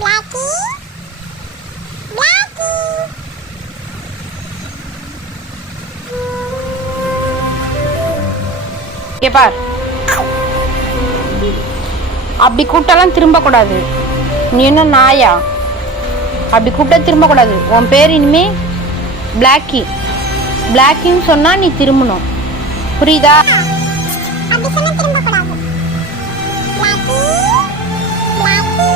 Blackie Blackie இங்க பார், அப்படி கூப்பிட்டாலாம் திரும்ப கூடாது. நீ என்ன நாயா? அப்படி கூப்பிட்டா திரும்ப கூடாது. உன் பேர் இனிமே பிளாக்கி. பிளாக்கின்னு சொன்னா நீ திரும்பணும், புரியுதா? அப்படி சொன்னா திரும்ப கூடாது. பிளாக்கி பிளாக்கி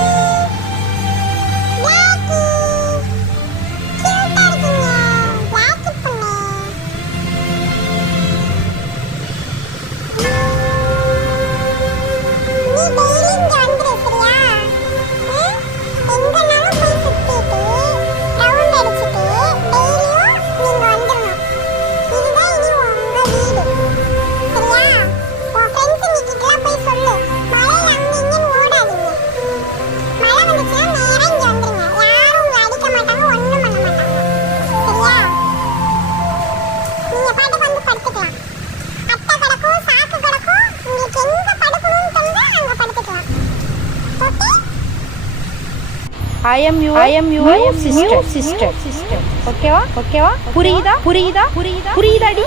பிளாக்கி கியூட்டா இருக்கீங்க பிளாக்கி பொண்ணு. நீ டெய்லி இங்க வந்துரு சரியா? எங்கனாலும் போய் சுத்திட்டு ரவுண்ட் அடிச்சிட்டு டெய்லியும் நீங்க வந்துடணும். இதுதான் இனி உங்க வீடு சரியா? உன் ஃப்ரெண்ட்ஸ் கிட்டலாம் போய் சொல்லு, மழையில அங்க இங்கன்னு ஓடாதீங்க. மழை வந்துச்சுன்னா நேரா இங்க வந்துருங்க. யாரும் உங்களை அடிக்க மாட்டாங்க, ஒண்ணும் பண்ண மாட்டாங்க சரியா? நீங்க பாட்டுக்கு வந்து படுத்துக்கலாம். அட்டை கிடக்கும், சாக்கு கிடக்கும், உங்களுக்கு எங்க படுக்கணும்னு தோணுதோ அங்க படுத்துக்கலாம். Okay? I am your new sister. ஓகேவா? புரியுதா? புரியுதாடி?